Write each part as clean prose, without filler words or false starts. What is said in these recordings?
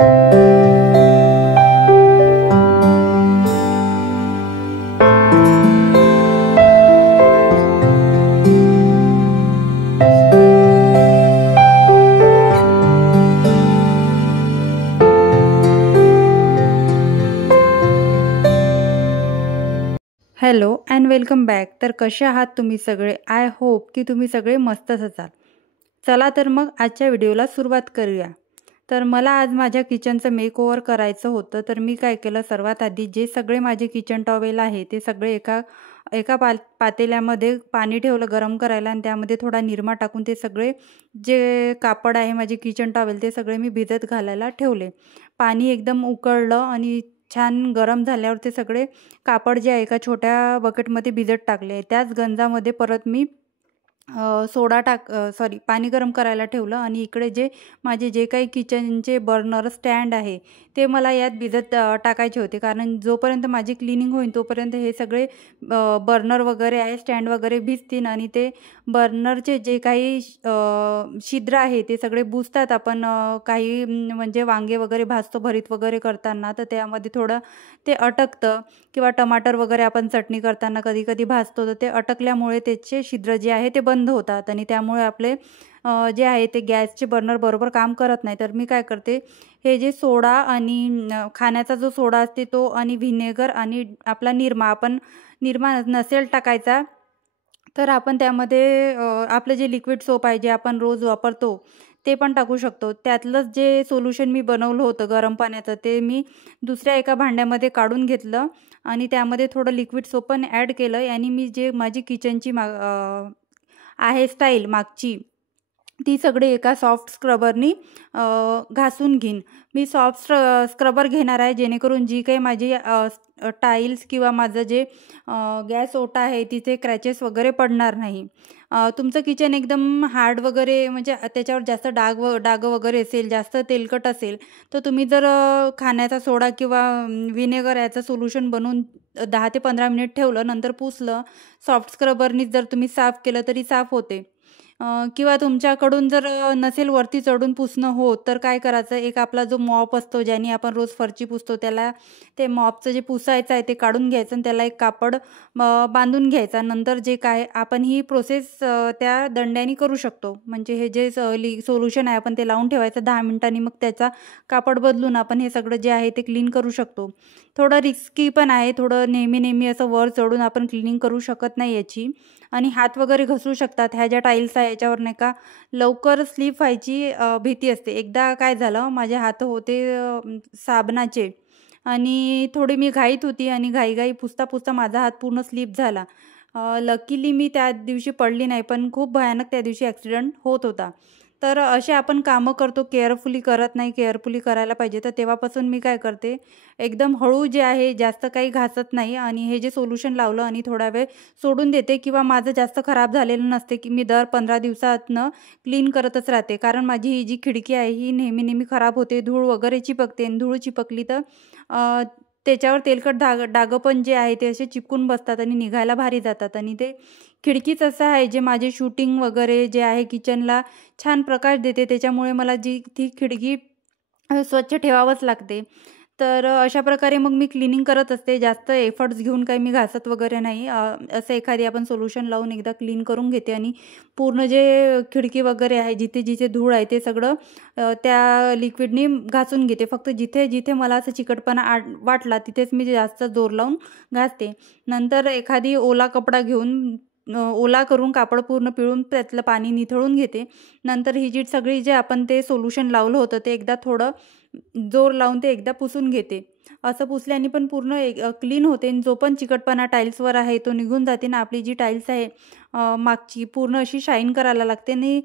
Hello and welcome back. तर कसे आहात तुम्ही सगळे? आय होप की तुम्ही सगळे मस्तच असाल. चला तर मग आजच्या व्हिडिओला सुरुवात करूया. तर मला आज माझ्या किचनचं मेकओव्हर करायचं होतं. तर मी काय केलं, सर्वात आधी जे सगळे माझे किचन टॉवेल आहे ते सगळे एका एका पातेल्यामध्ये पाणी ठेवलं गरम करायला आणि त्यामध्ये थोडा निरमा टाकून ते सगळे जे कापड आहे माझे किचन टॉवेल ते सगळे मी भिजत घालायला ठेवले. पाणी एकदम उकळलं आणि छान गरम झाल्यावर ते सगळे कापड जे आहे एका छोट्या बकेटमध्ये भिजत टाकले. त्याच गंजामध्ये परत मी पाणी गरम करायला ठेवलं आणि इकडे माझे जे काही किचनचे बर्नर स्टँड आहे ते मला यात भिजत टाकायचे होते. कारण जोपर्यंत माझी क्लिनिंग होईल तोपर्यंत हे सगळे बर्नर वगैरे आहे स्टँड वगैरे भिजतील आणि ते बर्नरचे जे काही छिद्र आहे ते सगळे बुजतात. आपण काही म्हणजे वांगे वगैरे भाजतो भरीत वगैरे करताना, तर त्यामध्ये थोडं ते अटकतं किंवा टमाटर वगैरे आपण चटणी करताना कधी कधी भाजतो, तर ते अटकल्यामुळे त्याचे छिद्र जे आहे ते बंद होतात आणि त्यामुळे आपले जे आहे ते गॅसचे बर्नर बरोबर काम करत नाही. तर मी काय करते, हे जे सोडा आणि खाण्याचा जो सोडा असते तो आणि व्हिनेगर आणि आपला निरमा, आपण निरमा नसेल टाकायचा तर आपण त्यामध्ये आपलं जे लिक्विड सोप आहे जे आपण रोज वापरतो ते पण टाकू शकतो. त्यातलंच जे सोल्युशन मी बनवलं होतं गरम पाण्याचं ते मी दुसऱ्या एका भांड्यामध्ये काढून घेतलं आणि त्यामध्ये थोडं लिक्विड सोप पण ॲड केलं. आणि मी जे माझी किचनची आहे स्टाईल मागची ती सगळे एका सॉफ्ट स्क्रबरनी घासून घेईन. मी सॉफ्ट स्क्रबर घेणार आहे जेणेकरून जी काही माझी टाईल्स किंवा माझं जे गॅस ओटा आहे तिथे क्रॅचेस वगैरे पडणार नाही. तुमचं किचन एकदम हार्ड वगैरे म्हणजे त्याच्यावर जास्त डाग वगैरे असेल, जास्त तेलकट असेल, तर तुम्ही जर खाण्याचा सोडा किंवा व्हिनेगर याचं सोल्युशन बनवून 10 ते 15 मिनिट ठेवलं, नंतर पुसलं, सॉफ्ट स्क्रबरनीच जर तुम्ही साफ केलं तरी साफ होते. किंवा तुमच्याकडून जर नसेल वरती चढून पुसणं होत, तर काय करायचं, एक आपला जो मॉप असतो ज्याने आपण रोज फरची पुसतो त्याला ते मॉपचं जे पुसायचं आहे ते काढून घ्यायचं आणि त्याला एक कापड बांधून घ्यायचा. नंतर जे काय आपण ही प्रोसेस त्या दंड्याने करू शकतो. म्हणजे हे जे सोल्युशन आहे आपण ते लावून ठेवायचं 10 मिनिटांनी, मग त्याचा कापड बदलून आपण हे सगळं जे आहे ते क्लीन करू शकतो. थोडं रिस्की पण आहे, थोडं नेहमी असं वर चढून आपण क्लिनिंग करू शकत नाही याची, आणि हात वगैरे घसरू शकतात. ह्या ज्या टाईल्स आहे याच्यावर नाही का लवकर स्लिप व्हायची भीती असते. एकदा काय झालं, माझे हात होते साबणाचे आणि थोडी मी घाईत होती आणि घाई पुसता माझा हात पूर्ण स्लिप झाला. लकीली मी त्या दिवशी पडली नाही, पण खूप भयानक त्या दिवशी ॲक्सिडेंट होत होता. तर असे आपण कामं करतो, केअरफुली करत नाही, केअरफुली करायला पाहिजे. तर तेव्हापासून मी काय करते, एकदम हळू जे आहे जास्त काही घासत नाही आणि हे जे सोल्युशन लावलं आणि थोडा वेळ सोडून देते. किंवा माझं जास्त खराब झालेलं नसते की मी दर 15 दिवसातनं क्लीन करतच राहते. कारण माझी ही जी खिडकी आहे ही नेहमी खराब होते, धूळ वगैरे चिपकते आणि धूळ चिपकली तर त्याच्यावर तेलकट डागं पण जे आहे ते असे चिपकून बसतात आणि निघायला भारी जातात. आणि ते खिडकीच असं आहे जे माझे शूटिंग वगैरे जे आहे किचनला छान प्रकाश देते, त्याच्यामुळे मला ती खिडकी स्वच्छ ठेवावंच लागते. तर अशा प्रकारे मग मी क्लिनिंग करत असते. जास्त एफर्ट्स घेऊन काही मी घासत वगैरे नाही. असं एखादी आपण सोल्युशन लावून एकदा क्लीन करून घेते आणि पूर्ण जे खिडकी वगैरे आहे जिथे धूळ आहे ते सगळं त्या लिक्विडनी घासून घेते. फक्त जिथे मला असं चिकटपणा वाटला तिथेच मी जास्त जोर लावून घासते. नंतर एखादी ओला कपडा घेऊन ओला करून कापड पूर्ण पिळून त्यातलं पाणी निथळून घेते. नंतर ही जी सगळी जे आपण ते सोल्युशन लावलं होतं ते एकदा थोडं जोर लावून ते एकदा पुसून घेते. असं पुसल्याने पण पूर्ण क्लीन होते आणि जो पण चिकटपणा टाईल्सवर आहे तो निघून जाते ना. आपली जी टाईल्स आहे मागची पूर्ण अशी शाईन करायला लागते आणि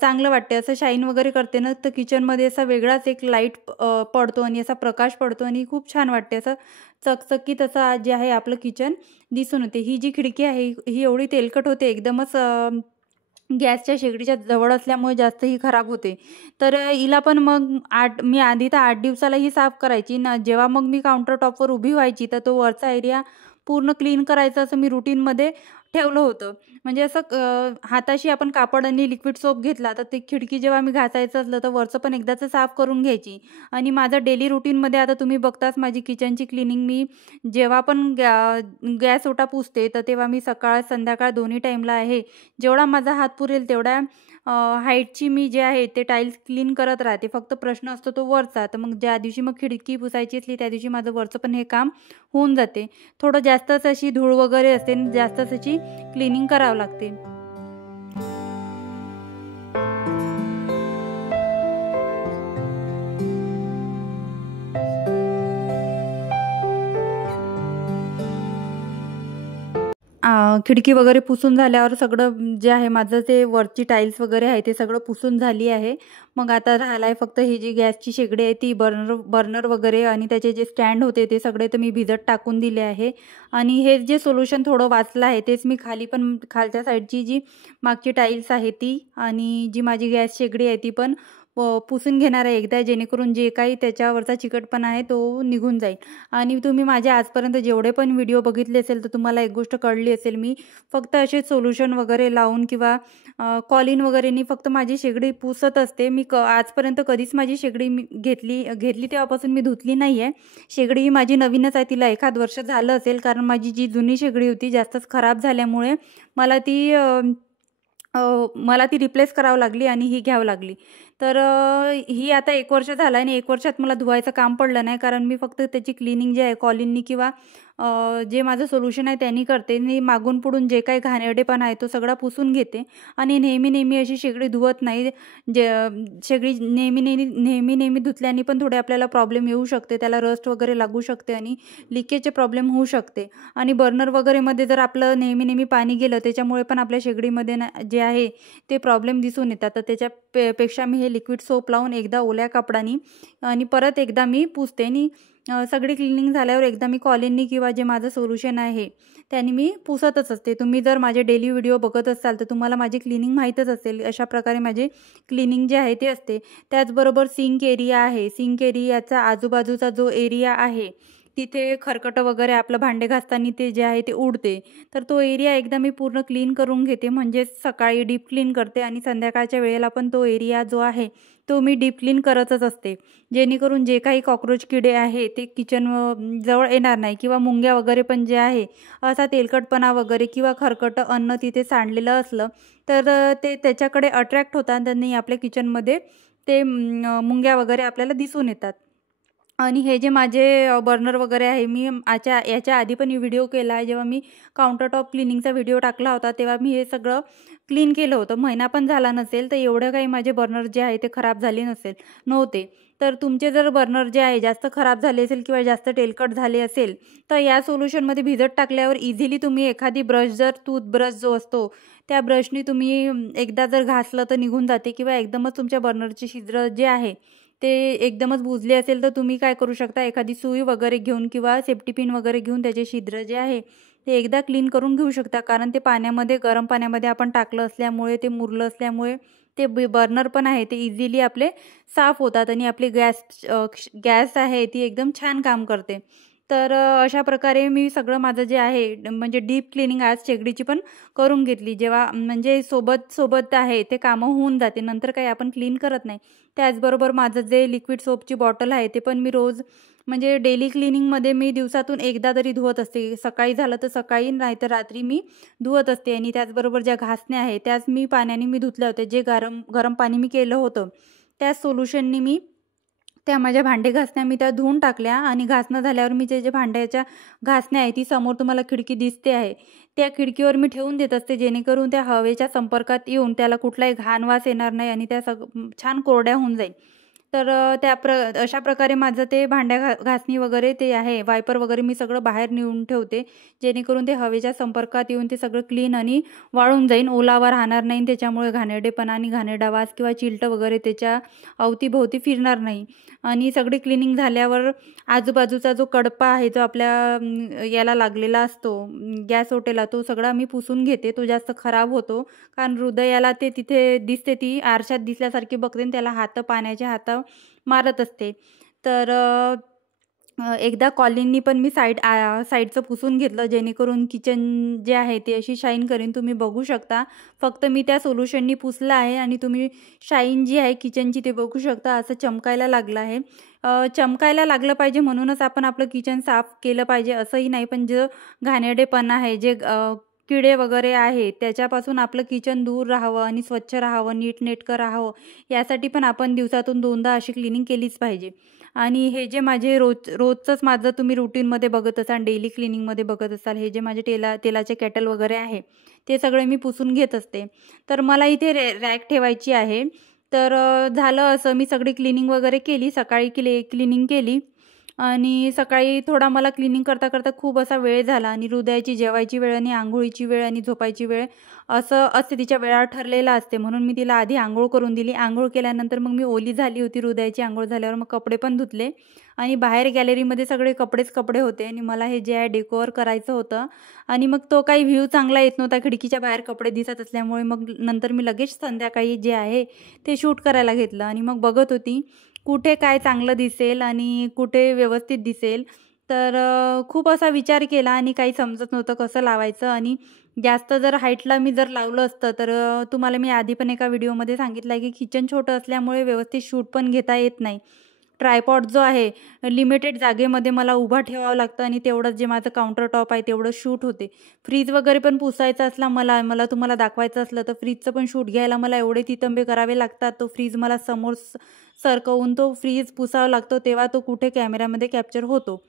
चांगलं वाटते. असं शाईन वगैरे करते ना तर किचनमध्ये असा वेगळाच एक लाईट पडतो आणि असा प्रकाश पडतो आणि खूप छान वाटते. असं चकचकीत असं आज जे आहे आपलं किचन दिसून येते. ही जी खिडकी आहे ही एवढी तेलकट होते, एकदमच गॅसच्या शेगडीच्या जवळ असल्यामुळे जास्त ही खराब होते. तर हिला पण मग मी आधी तर 8 दिवसाला ही साफ करायची ना. जेव्हा मग मी काउंटर टॉपवर उभी व्हायची तर तो वरचा एरिया पूर्ण क्लीन करायचा असं मी रुटीनमध्ये ठेवलं होतं. म्हणजे असं हाताशी आपण कापड आणि लिक्विड सोप घेतला तर ते खिडकी जेव्हा मी घासायचं असलं तर वरचं पण एकदाचं साफ करून घ्यायची. आणि माझं डेली रुटीनमध्ये आता तुम्ही बघताच माझी किचनची क्लीनिंग मी जेव्हा पण गॅस ओटा पुसते तर तेव्हा मी सकाळ संध्याकाळ दोन्ही टाईमला आहे. जेवढा माझा हात पुरेल तेवढ्या हाईटची मी जे आहे ते टाईल्स क्लीन करत राहते. फक्त प्रश्न असतो तो वरचा. तर मग ज्या दिवशी मग खिडकी पुसायची असली त्या दिवशी माझं वरचं पण हे काम होऊन जाते. थोडं जास्तच अशी धूळ वगैरे असते आणि जास्तच अशी क्लीनिंग करावं लागते. खिडकी वगैरे पुसून झाल्यावर सगळं जे आहे माझं ते वरची टाईल्स वगैरे आहे ते सगळं पुसून झाली आहे. मग आता राहिला आहे फक्त ही जी गॅसची शेगडी आहे ती बर्नर वगैरे आणि त्याचे जे स्टँड होते ते सगळे तर मी भिजत टाकून दिले आहे. आणि हे जे सोल्युशन थोडं वाचलं आहे तेच मी खाली पण खालच्या साईडची जी मागची टाईल्स आहे ती आणि जी माझी गॅस शेगडी आहे ती पण पुसून घेणार आहे एकदा, जेणेकरून जे काही त्याच्यावरचा चिकटपणा आहे तो निघून जाईल. आणि तुम्ही माझे आजपर्यंत जेवढे पण व्हिडिओ बघितले असेल तर तुम्हाला एक गोष्ट कळली असेल, मी फक्त असे सोल्युशन वगैरे लावून किंवा कॉलिन वगैरेनी फक्त माझी शेगडी पुसत असते. मी आजपर्यंत कधीच माझी शेगडी मी घेतली तेव्हापासून मी धुतली नाही आहे. शेगडी ही माझी नवीनच आहे, तिला एखाद वर्ष झालं असेल, कारण माझी जी जुनी शेगडी होती जास्तच खराब झाल्यामुळे मला ती रिप्लेस करावं लागली आणि ही घ्यावं लागली. तर ही आता 1 वर्ष झालं आणि 1 वर्षात मला धुवायचं काम पडलं नाही, कारण मी फक्त त्याची क्लिनिंग जे आहे कॉलिननी किंवा जे माझं सोल्युशन आहे त्यांनी करते. मी मागून पुढून जे काही घाणेरडेपणा आहे तो सगळा पुसून घेते आणि नेहमी अशी शेगडी धुवत नाही. जे शेगडी नेहमी धुतल्याने पण थोडे आपल्याला प्रॉब्लेम येऊ शकते, त्याला रस्ट वगैरे लागू शकते आणि लिकेजचे प्रॉब्लेम होऊ शकते. आणि बर्नर वगैरेमध्ये जर आपलं नेहमी पाणी गेलं त्याच्यामुळे पण आपल्या शेगडीमध्ये जे आहे ते प्रॉब्लेम दिसून येतात. तर त्याच्यापेक्षा मी हे लिक्विड सोप लावून एकदा ओल्या कपडानी आणि परत एकदा मी पुसते आणि सगळी क्लिनिंग झाल्यावर एकदा मी कॉलिननी किंवा जे माझं सोल्युशन आहे त्याने मी पुसतच असते. तुम्ही जर माझे डेली व्हिडिओ बघत असाल तर तुम्हाला माझी क्लिनिंग माहीतच असेल. अशा प्रकारे माझे क्लिनिंग जे आहे ते असते. त्याचबरोबर सिंक एरिया आहे. सिंक एरियाचा आजूबाजूचा जो एरिया आहे तिथे खरकटं वगैरे आपलं भांडे घासताना ते जे आहे ते उडते. तर तो एरिया एकदा मी पूर्ण क्लीन करून घेते. म्हणजेच सकाळी डीप क्लीन करते आणि संध्याकाळच्या वेळेला पण तो एरिया जो आहे तो मी डीप क्लीन करतच असते, जेणेकरून जे काही कॉक्रोच किडे आहे ते किचन जवळ येणार नाही. किंवा मुंग्या वगैरे पण जे आहे असा तेलकटपणा वगैरे किंवा खरकटं अन्न तिथे सांडलेलं असलं तर ते त्याच्याकडे अट्रॅक्ट होतात, त्यांनी आपल्या किचनमध्ये ते मुंग्या वगैरे आपल्याला दिसून येतात. आणि हे जे माझे बर्नर वगैरे आहे, मी याच्या आधी पण व्हिडिओ केला आहे. जेव्हा मी काउंटर टॉप क्लिनिंगचा व्हिडिओ टाकला होता तेव्हा मी हे सगळं क्लीन केलं होतं. महिना पण झाला नसेल तर एवढं काही माझे बर्नर जे आहे ते खराब झाले नव्हते. तर तुमचे जर बर्नर जे आहे जास्त खराब झाले असेल किंवा जास्त तेलकट झाले असेल तर या सोल्युशनमध्ये भिजत टाकल्यावर इझिली तुम्ही एखादी टूथब्रश जो असतो त्या ब्रशनी तुम्ही एकदा जर घासलं तर निघून जाते. किंवा एकदमच तुमच्या बर्नरचे छिद्र जे आहे ते एकदमच बुजले असेल तर तुम्ही काय करू शकता, एखादी सुई वगैरे घेऊन किंवा सेफ्टी पिन वगैरे घेऊन त्याचे छिद्र जे आहे ते एकदा क्लीन करून घेऊ शकता. कारण ते गरम पाण्यामध्ये आपण टाकलं असल्यामुळे, ते मुरलं असल्यामुळे ते बर्नर पण आहे ते इझिली आपले साफ होतात आणि आपली गॅस आहे ती एकदम छान काम करते. तर अशा प्रकारे मी सगळं माझं जे आहे म्हणजे डीप क्लिनिंग आज शेगडीची पण करून घेतली. जेव्हा म्हणजे सोबत आहे ते कामं होऊन जाते, नंतर काही आपण क्लीन करत नाही. त्याचबरोबर माझं जे लिक्विड सोपची बॉटल आहे ते पण मी रोज म्हणजे डेली क्लिनिंगमध्ये मी दिवसातून एकदा तरी धुवत असते. सकाळी झालं तर सकाळी, नाहीतर रात्री मी धुवत असते. आणि त्याचबरोबर ज्या घासण्या आहे त्याच मी पाण्याने मी धुतल्या होत्या. जे गरम पाणी मी केलं होतं त्याच सोल्युशननी मी त्या माझ्या भांडे घासण्या मी त्या धुवून टाकल्या. आणि घासणं झाल्यावर मी जे भांड्याच्या घासण्या आहे ती समोर तुम्हाला खिडकी दिसते आहे त्या खिडकीवर मी ठेवून देत असते, जेणेकरून त्या हवेच्या संपर्कात येऊन त्याला कुठलाही घाण वास येणार नाही आणि त्या छान कोरड्या होऊन जाईल. तर अशा प्रकारे माझं ते घासणी वगैरे ते आहे वायपर वगैरे मी सगळं बाहेर नेऊन ठेवते, जेणेकरून ते हवेच्या संपर्कात येऊन ते सगळं क्लीन आणि वाळून जाईन, ओलावा राहणार नाही. त्याच्यामुळे घाणेरडेपणा आणि घाणेरडा वास किंवा चिलटं वगैरे त्याच्या अवतीभोवती फिरणार नाही. आणि सगळी क्लिनिंग झाल्यावर आजूबाजूचा जो कडपा आहे जो आपल्या याला लागलेला असतो गॅस ओटेला, तो सगळा मी पुसून घेते. तो जास्त खराब होतो, कारण हृदयाला ते तिथे दिसते, ती आरशात दिसल्यासारखी बघते, त्याला पाण्याचे हात मारत असते. तर एकदा कॉलिंगनी पण मी साईडचं पुसून घेतलं, जेणेकरून किचन जे आहे ते अशी शाईन करेन. तुम्ही बघू शकता, फक्त मी त्या सोल्युशननी पुसलं आहे आणि तुम्ही शाईन जी आहे किचनची ते बघू शकता. असं चमकायला लागलं आहे. चमकायला लागलं पाहिजे म्हणूनच आपण आपलं किचन साफ केलं पाहिजे असंही नाही, पण जो घाणेरडेपणा आहे, जे किडे वगैरे आहे त्याच्यापासून आपलं किचन दूर राहावं आणि स्वच्छ राहावं, नीटनेटकं राहावं, यासाठी पण आपण दिवसातून 2दा अशी क्लिनिंग केलीच पाहिजे. आणि हे जे माझे रोजचंच माझं तुम्ही रुटीनमध्ये बघत असाल, डेली क्लिनिंगमध्ये बघत असाल, हे जे माझे तेलाचे केटल वगैरे आहे ते सगळे मी पुसून घेत असते. तर मला इथे रॅक ठेवायची आहे. तर झालं असं, मी सगळी क्लिनिंग वगैरे केली, सकाळी क्लिनिंग केली आणि सकाळी थोडा मला क्लिनिंग करता करता खूप असा वेळ झाला आणि हृदयाची जेवायची वेळ आणि आंघोळीची वेळ आणि झोपायची वेळ असं असते, तिच्या वेळा ठरलेला असते. म्हणून मी तिला आधी आंघोळ करून दिली. आंघोळ केल्यानंतर मग मी ओली झाली होती, हृदयाची आंघोळ झाल्यावर मग कपडे पण धुतले आणि बाहेर गॅलरीमध्ये सगळे कपडे होते आणि मला हे जे आहे डेकोअर करायचं होतं आणि मग तो काही व्ह्यू चांगला येत नव्हता खिडकीच्या बाहेर कपडे दिसत असल्यामुळे. मग नंतर मी लगेच संध्याकाळी जे आहे ते शूट करायला घेतलं आणि मग बघत होती कुठे काय चांगलं दिसेल आणि कुठे व्यवस्थित दिसेल. तर खूप असा विचार केला आणि काही समजत नव्हतं कसं लावायचं. आणि जास्त जर हाईटला मी जर लावलं असतं तर तुम्हाला मी आधी पण एका व्हिडिओमध्ये सांगितलं आहे की किचन छोटं असल्यामुळे व्यवस्थित शूट पण घेता येत नाही. ट्रायपॉड जो आहे लिमिटेड जागेमध्ये मला उभा ठेवावं लागतं आणि तेवढंच जे माझं काउंटर टॉप आहे तेवढं शूट होते. फ्रीज वगैरे पण पुसायचा असला मला तुम्हाला दाखवायचं असलं तर फ्रीजचं पण शूट घ्यायला मला एवढे तितंबे करावे लागतात. तो फ्रीज मला समोर सरकवून तो फ्रीज पुसावा लागतो, तेव्हा तो कुठे कॅमेऱ्यामध्ये कॅप्चर होतो.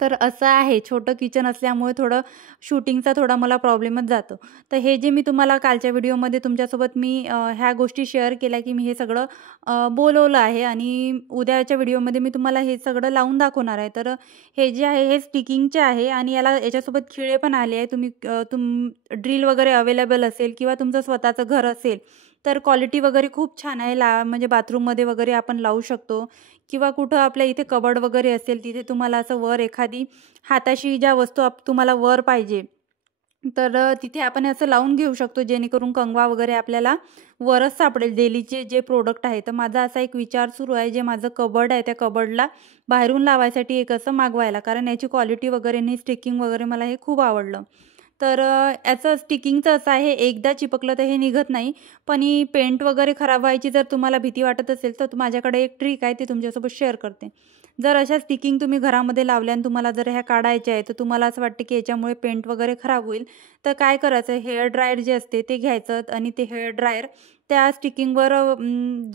तर असं आहे, छोटं किचन असल्यामुळे थोडं शूटिंगचा थोडा मला प्रॉब्लेमच जातो. तर हे जे मी तुम्हाला कालच्या व्हिडिओमध्ये तुमच्यासोबत मी ह्या गोष्टी शेअर केल्या की मी हे सगळं बोलवलं आहे आणि उद्याच्या व्हिडिओमध्ये मी तुम्हाला हे सगळं लावून दाखवणार आहे. तर हे जे आहे हे स्टिकिंगचे आहे आणि याच्यासोबत खिळे पण आले आहे. तुम्ही ड्रिल वगैरे अवेलेबल असेल किंवा तुमचं स्वतःचं घर असेल तर क्वालिटी वगैरे खूप छान आहे. म्हणजे बाथरूममध्ये वगैरे आपण लावू शकतो किंवा कुठं आपल्या इथे कबड वगैरे असेल तिथे तुम्हाला असं वर एखादी हाताशी ज्या वस्तू तुम्हाला वर पाहिजे तर तिथे आपण असं लावून घेऊ शकतो, जेणेकरून कंगवा वगैरे आपल्याला वरच सापडेल डेलीचे जे प्रोडक्ट आहे. तर माझा असा एक विचार सुरू आहे, जे माझं कबड आहे त्या कबडला बाहेरून लावायसाठी एक असं मागवायला, कारण याची क्वालिटी वगैरे नाही, स्टिकिंग वगैरे मला हे खूप आवडलं. तर याचं स्टिकिंगचं असं आहे, एकदा चिपकलं तर हे निघत नाही. पण ही पेंट वगैरे खराब व्हायची जर तुम्हाला भीती वाटत असेल तर माझ्याकडे एक ट्रिक आहे, ते तुमच्यासोबत शेअर करते. जर अशा स्टिकिंग तुम्ही घरामध्ये लावल्या आणि तुम्हाला जर ह्या काढायच्या आहे तर तुम्हाला असं वाटतं की याच्यामुळे पेंट वगैरे खराब होईल, तर काय करायचं, हेअर ड्रायर जे असते ते घ्यायचं आणि ते हेअर ड्रायर त्या स्टिकिंगवर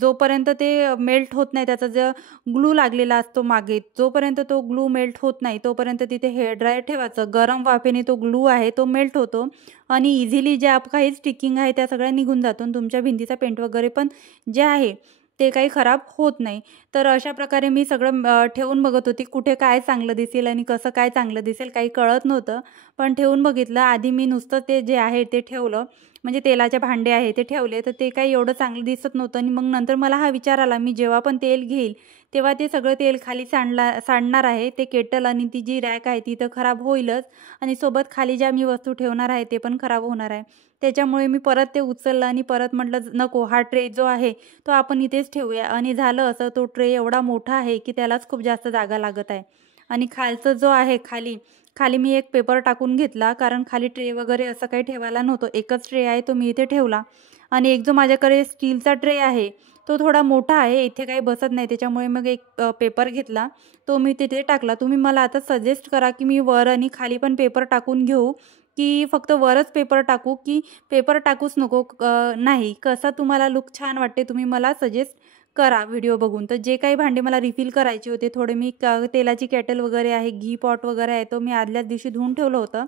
जोपर्यंत ते मेल्ट होत नाही, त्याचा जो ग्लू लागलेला असतो मागे, जोपर्यंत तो ग्लू मेल्ट होत नाही तोपर्यंत तिथे हेअर ड्रायर ठेवायचं. गरम वाफेने तो ग्लू आहे तो मेल्ट होतो आणि इझिली ज्या काही स्टिकिंग आहे त्या सगळ्या निघून जातो आणि तुमच्या भिंतीचा पेंट वगैरे पण जे आहे ते काही खराब होत नाही. तर अशा प्रकारे मी सगळं ठेवून बघत होती, कुठे काय चांगलं दिसेल आणि कसं काय चांगलं दिसेल काही कळत नव्हतं. पण ठेवून बघितलं. आधी मी नुसतं ते जे आहे ते ठेवलं, म्हणजे तेलाचे भांडे आहे ते ठेवले, तर ते काही एवढं चांगलं दिसत नव्हतं. आणि मग नंतर मला हा विचार आला, मी जेव्हा पण तेल घेईल तेव्हा ते सगळं तेल खाली सांडणार आहे. ते केटल आणि ती जी रॅक आहे ती तर खराब होईलच आणि सोबत खाली ज्या मी वस्तू ठेवणार आहे ते पण खराब होणार आहे. त्याच्यामुळे मी परत ते उचललं आणि परत म्हटलं नको, हा ट्रे जो आहे तो आपण इथेच ठेवूया. आणि झालं असं, तो ट्रे एवढा मोठा आहे की त्यालाच खूप जास्त जागा लागत आहे. आणि खालचं जो आहे खाली मी एक पेपर टाकून घेतला, कारण खाली ट्रे वगैरे असं काही ठेवायला नव्हतं. एकच ट्रे आहे तो मी इथे ठेवला. आणि एक जो माझ्याकडे स्टीलचा ट्रे आहे तो थोडा मोठा आहे, इथे काही बसत नाही, त्याच्यामुळे मग एक पेपर घेतला, तो मी तिथे टाकला. तुम्ही मला आता सजेस्ट करा की मी वर आणि खाली पण पेपर टाकून घेऊ की फक्त वरच पेपर टाकू, की पेपर टाकूच नको, नाही, कसा तुम्हाला लुक छान वाटते तुम्ही मला सजेस्ट करा व्हिडिओ बघून. तर जे काही भांडे मला रिफिल करायचे होते, थोडे मी तेलाची केटल वगैरे आहे, घी पॉट वगैरे आहे, तो मी आदल्याच दिवशी धुवून ठेवलं होतं.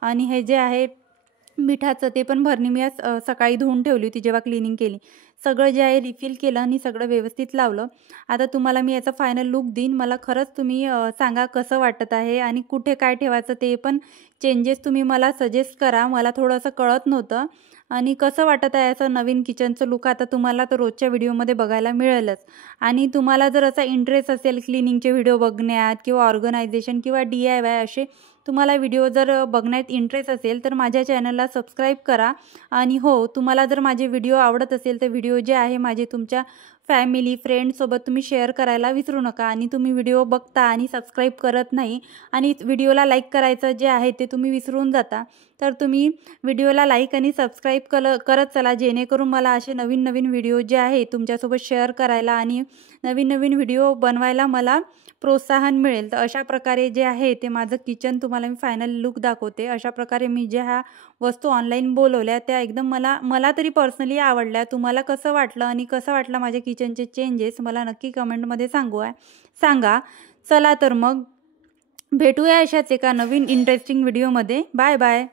आणि हे जे आहे मिठाचं ते पण भरणी मी आज सकाळी धुवून ठेवली होती जेव्हा क्लिनिंग केली. सगळं जे आहे रिफिल केलं आणि सगळं व्यवस्थित लावलं. आता तुम्हाला मी याचा फायनल लुक देईन. मला खरंच तुम्ही सांगा कसं वाटत आहे आणि कुठे काय ठेवायचं ते पण चेंजेस तुम्ही मला सजेस्ट करा. मला थोडंसं कळत नव्हतं. आणि कसं वाटत आहे असं नवीन किचनचं लुक आता तुम्हाला तर रोजच्या व्हिडिओमध्ये बघायला मिळेलच. आणि तुम्हाला जर असा इंटरेस्ट असेल क्लिनिंगचे व्हिडिओ बघण्यात किंवा ऑर्गनायझेशन किंवा DIY असे तुम्हाला व्हिडिओ जर बघण्यात इंटरेस्ट असेल तर माझ्या चॅनलला सबस्क्राईब करा. आणि हो, तुम्हाला जर माझे व्हिडिओ आवडत असेल तर व्हिडिओ जे आहे माझे तुमच्या फॅमिली फ्रेंड्ससोबत तुम्ही शेअर करायला विसरू नका. आणि तुम्ही व्हिडिओ बघता आणि सबस्क्राईब करत नाही आणि व्हिडिओला लाईक करायचं जे आहे ते तुम्ही विसरून जाता, तर तुम्ही व्हिडिओला लाईक आणि सबस्क्राईब करत चला, जेणेकरून मला असे नवीन नवीन व्हिडिओ जे आहे तुमच्यासोबत शेअर करायला आणि नवीन नवीन व्हिडिओ बनवायला मला प्रोत्साहन मिळेल. तर अशा प्रकारे जे आहे ते माझं किचन तुम्हाला मी फायनल लुक दाखवते. अशा प्रकारे मी ज्या ह्या वस्तू ऑनलाईन बोलवल्या त्या एकदम मला तरी पर्सनली आवडल्या. तुम्हाला कसं वाटलं आणि कसं वाटलं माझ्या किचनचे चेंजेस मला नक्की कमेंटमध्ये सांगा. चला तर मग भेटूया अशाच एका नवीन इंटरेस्टिंग व्हिडिओमध्ये. Bye bye.